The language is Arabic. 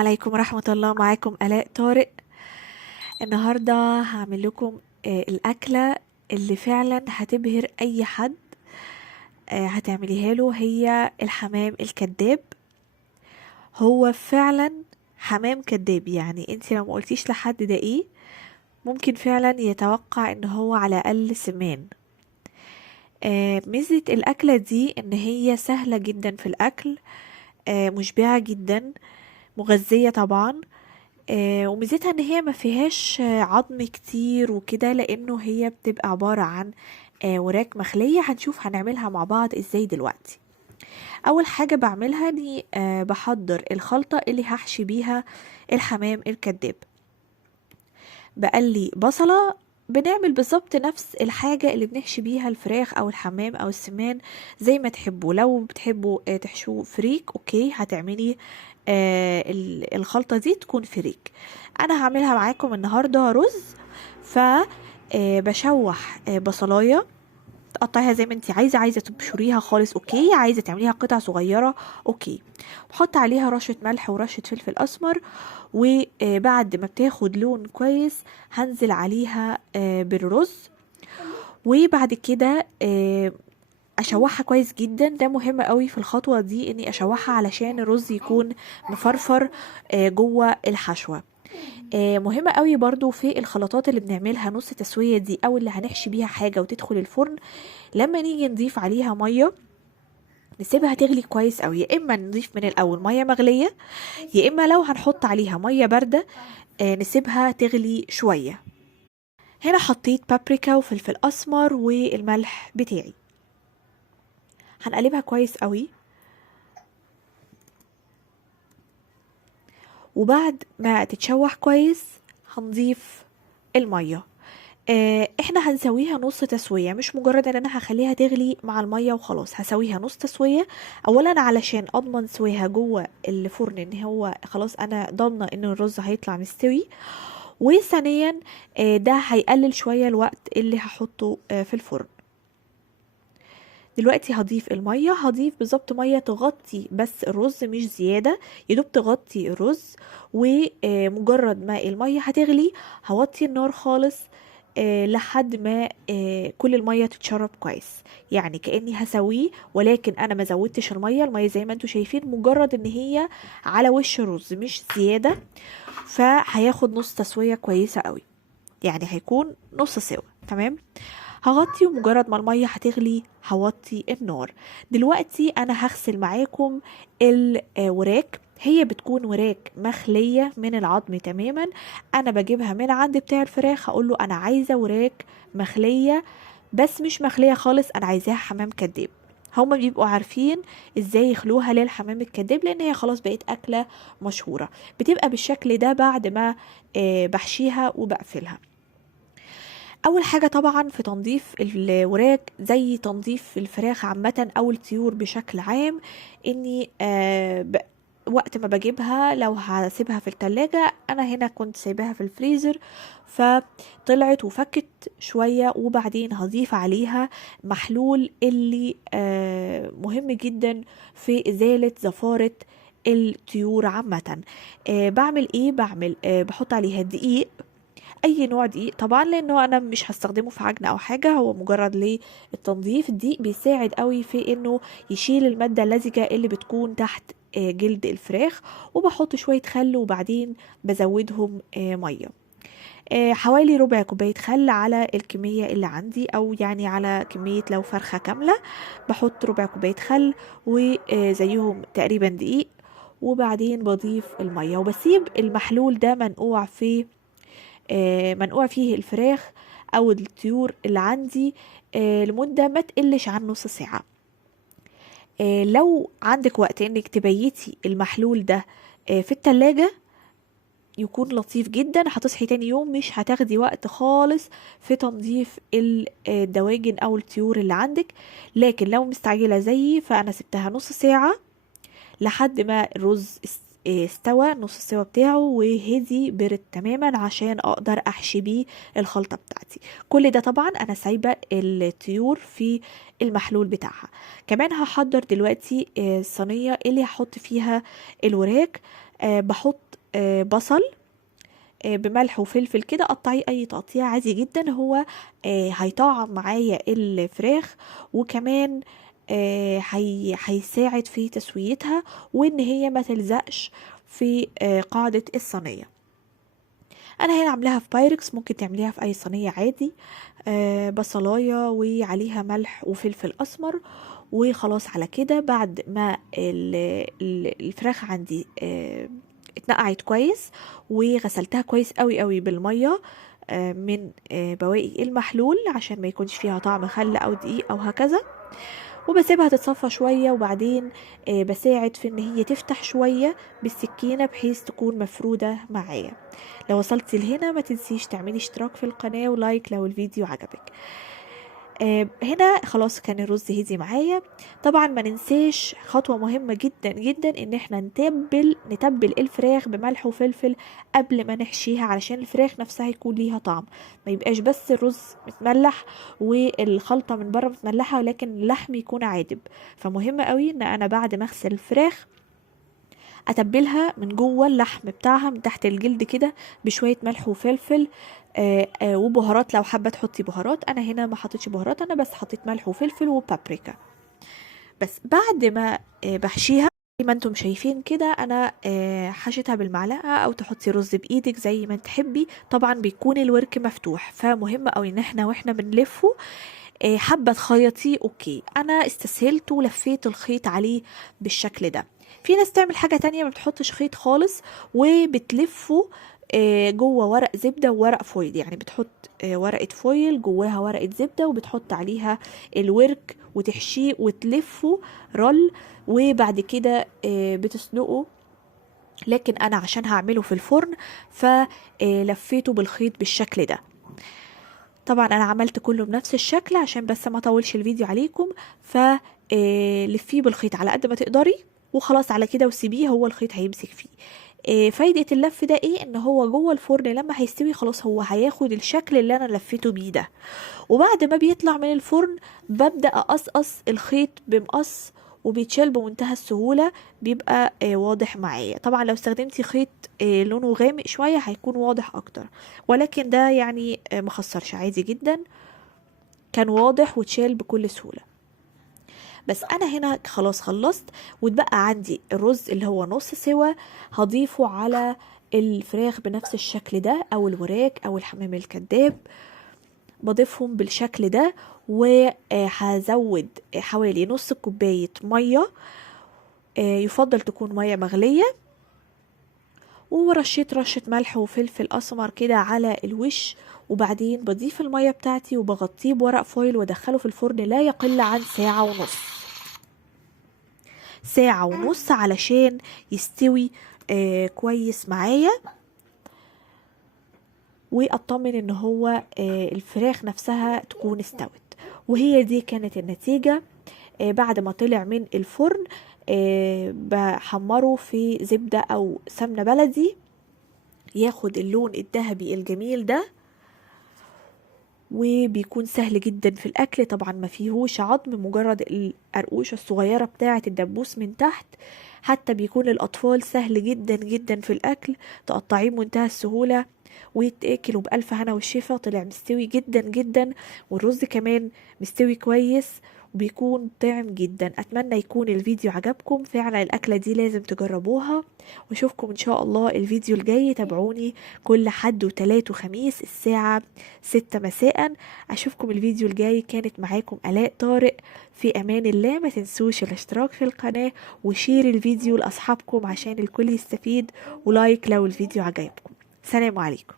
عليكم ورحمة الله. معاكم آلاء طارق. النهاردة هعمل لكم الأكلة اللي فعلا هتبهر أي حد. هتعمليها له، هي الحمام الكذاب. هو فعلا حمام كذاب، يعني انت لو ما قلتيش لحد ده ايه ممكن فعلا يتوقع ان هو على الأقل سمان. ميزة الأكلة دي ان هي سهلة جدا في الأكل، مشبعة جدا، مغذية طبعا. وميزتها ان هي ما فيهاش عظم كتير وكده، لانه هي بتبقى عبارة عن وراك مخلية. هنشوف هنعملها مع بعض ازاي دلوقتي. اول حاجة بعملها اني بحضر الخلطة اللي هحشي بيها الحمام الكذاب. بقلي بصلة. بنعمل بالظبط نفس الحاجة اللي بنحشي بيها الفراخ او الحمام او السمان، زي ما تحبوا. لو بتحبوا تحشوه فريك اوكي، هتعملي الخلطة دي تكون فريك. انا هعملها معاكم النهاردة رز. ف بشوح بصلاية، تقطعيها زي ما انت عايزة تبشريها خالص اوكي، عايزة تعمليها قطع صغيرة اوكي. بحط عليها رشة ملح ورشة فلفل اسمر، وبعد ما بتاخد لون كويس هنزل عليها بالرز. وبعد كده اشوحها كويس جدا. ده مهم قوي في الخطوة دي، اني اشوحها علشان الرز يكون مفرفر جوه الحشوة. مهمة قوي برضو في الخلطات اللي بنعملها نص تسوية دي، او اللي هنحشي بيها حاجة وتدخل الفرن، لما نيجي نضيف عليها مية نسيبها تغلي كويس قوي. يا اما نضيف من الاول مية مغلية، يا اما لو هنحط عليها مية باردة نسيبها تغلي شوية. هنا حطيت بابريكا وفلفل اسمر والملح بتاعي. هنقلبها كويس قوي، وبعد ما تتشوح كويس هنضيف المية. احنا هنسويها نص تسوية، مش مجرد ان انا هخليها تغلي مع المية وخلاص. هسويها نص تسوية اولا علشان اضمن سويها جوه الفرن، ان هو خلاص انا ضامنة ان الرز هيطلع مستوي. وثانيا ده هيقلل شوية الوقت اللي هحطه في الفرن. دلوقتي هضيف المية، هضيف بالظبط مية تغطي بس الرز، مش زيادة، يدوب تغطي الرز. ومجرد ما المية هتغلي هوطي النار خالص لحد ما كل المية تتشرب كويس. يعني كأني هسويه، ولكن انا ما زودتش المية زي ما انتوا شايفين، مجرد ان هي على وش الرز مش زيادة. فهياخد نص تسوية كويسة قوي، يعني هيكون نص سوا تمام. هغطي، ومجرد ما المية هتغلي هوطي النار. دلوقتي انا هغسل معاكم الوراك. هي بتكون وراك مخلية من العظم تماما. انا بجيبها من عند بتاع الفراخ، هقول له انا عايزة وراك مخلية، بس مش مخلية خالص، انا عايزاها حمام كداب. هما بيبقوا عارفين ازاي يخلوها للحمام الكداب، لان هي خلاص بقت اكلة مشهورة. بتبقى بالشكل ده بعد ما بحشيها وبقفلها. اول حاجه طبعا في تنظيف الوراك، زي تنظيف الفراخ عامه او الطيور بشكل عام، اني وقت ما بجيبها لو هسيبها في التلاجة، انا هنا كنت سايباها في الفريزر فطلعت وفكت شوية، وبعدين هضيف عليها محلول اللي مهم جدا في ازالة زفارة الطيور عامة. بعمل ايه؟ بعمل بحط عليها دقيق، اي نوع دقيق طبعا، لانه انا مش هستخدمه في عجن او حاجه، هو مجرد للتنظيف. الدقيق بيساعد قوي في انه يشيل الماده اللزجه اللي بتكون تحت جلد الفراخ. وبحط شويه خل، وبعدين بزودهم ميه. حوالي ربع كوبايه خل على الكميه اللي عندي، او يعني على كميه لو فرخه كامله بحط ربع كوبايه خل، وزيهم تقريبا دقيق. وبعدين بضيف الميه، وبسيب المحلول ده منقوع فيه الفراخ او الطيور اللي عندي لمدة ما تقلش عن نص ساعة. لو عندك وقت انك تبيتي المحلول ده في التلاجة يكون لطيف جدا. هتصحي تاني يوم مش هتاخدي وقت خالص في تنظيف الدواجن او الطيور اللي عندك. لكن لو مستعجلة زيي فانا سبتها نص ساعة لحد ما الرز استوى نص السوا بتاعه وهدي برد تماما، عشان اقدر احشي بيه الخلطة بتاعتي. كل ده طبعا انا سايبة الطيور في المحلول بتاعها. كمان هحضر دلوقتي الصينية اللي هحط فيها الوراك. بحط بصل بملح وفلفل كده، قطعيه اي تقطيع عادي جدا، هو هيطعم معايا الفراخ، وكمان هيساعد في تسويتها وان هي ما تلزقش في قاعدة الصينية. انا هنا عاملاها في بايركس، ممكن تعمليها في اي صينية عادي. بصلاية وعليها ملح وفلفل اسمر، وخلاص على كده. بعد ما الفراخ عندي اتنقعت كويس وغسلتها كويس قوي قوي بالمية من بواقي المحلول عشان ما يكونش فيها طعم خل او دقيق او هكذا، وبسيبها تتصفى شوية، وبعدين بساعد في ان هي تفتح شوية بالسكينة بحيث تكون مفرودة معايا. لو وصلتي لهنا ما تنسيش تعملي اشتراك في القناة ولايك لو الفيديو عجبك. هنا خلاص كان الرز هدي معايا. طبعا ما ننساش خطوة مهمة جدا جدا، ان احنا نتبل الفراخ بملح وفلفل قبل ما نحشيها، علشان الفراخ نفسها يكون ليها طعم، ما يبقاش بس الرز متملح والخلطة من بره متملحة ولكن اللحم يكون عادب. فمهم قوي ان انا بعد ما اغسل الفراخ اتبلها من جوه اللحم بتاعها من تحت الجلد كده بشويه ملح وفلفل وبهارات لو حابه تحطي بهارات. انا هنا ما حطيتش بهارات، انا بس حطيت ملح وفلفل وبابريكا بس. بعد ما بحشيها زي ما انتم شايفين كده، انا حشيتها بالمعلقه او تحطي رز بايدك زي ما تحبي. طبعا بيكون الورك مفتوح، فمهم قوي ان احنا واحنا بنلفه حابه تخيطيه اوكي. انا استسهلت ولفيت الخيط عليه بالشكل ده. في ناس تعمل حاجه تانية ما بتحطش خيط خالص وبتلفه جوه ورق زبده وورق فويل، يعني بتحط ورقه فويل جواها ورقه زبده وبتحط عليها الورك وتحشيه وتلفه رول، وبعد كده بتسلقه. لكن انا عشان هعمله في الفرن فلفيته بالخيط بالشكل ده. طبعا انا عملت كله بنفس الشكل عشان بس ما اطولش الفيديو عليكم، فلفيه بالخيط على قد ما تقدري وخلاص على كده وسيبيه، هو الخيط هيمسك فيه. فايدة اللف ده ايه؟ ان هو جوه الفرن لما هيستوي خلاص هو هياخد الشكل اللي انا لفيته بيه ده. وبعد ما بيطلع من الفرن ببدأ اقصقص الخيط بمقص وبيتشال بمنتهى السهولة، بيبقى واضح معايا. طبعا لو استخدمتي خيط لونه غامق شوية هيكون واضح اكتر، ولكن ده يعني مخسرش، عادي جدا كان واضح وتشال بكل سهولة. بس انا هنا خلاص خلصت، واتبقى عندي الرز اللي هو نص سوا، هضيفه على الفراخ بنفس الشكل ده، او الوراك او الحمام الكذاب، بضيفهم بالشكل ده. وهزود حوالي نص كوباية مية، يفضل تكون مية مغلية، ورشيت رشة ملح وفلفل اسمر كده على الوش. وبعدين بضيف المية بتاعتي وبغطيه بورق فويل وادخله في الفرن لا يقل عن ساعة ونص. ساعة ونص علشان يستوي كويس معايا، واطمن ان هو الفراخ نفسها تكون استوت. وهي دي كانت النتيجة. بعد ما طلع من الفرن بحمره في زبدة او سمنة بلدي ياخد اللون الذهبي الجميل ده، وبيكون سهل جدا في الاكل. طبعا ما فيهوش عظم، مجرد القرقوشه الصغيره بتاعه الدبوس من تحت. حتى بيكون للاطفال سهل جدا جدا في الاكل، تقطعيه بمنتهى السهوله ويتاكلوا بالف هنا والشفا. طلع مستوي جدا جدا، والرز كمان مستوي كويس وبيكون طعم جدا. اتمنى يكون الفيديو عجبكم، فعلا الاكله دي لازم تجربوها. واشوفكم ان شاء الله الفيديو الجاي. تابعوني كل حد وتلات وخميس الساعه 6 مساء. اشوفكم الفيديو الجاي. كانت معاكم آلاء طارق، في امان الله. ما تنسوش الاشتراك في القناه وشير الفيديو لاصحابكم عشان الكل يستفيد، ولايك لو الفيديو عجبكم. سلام عليكم.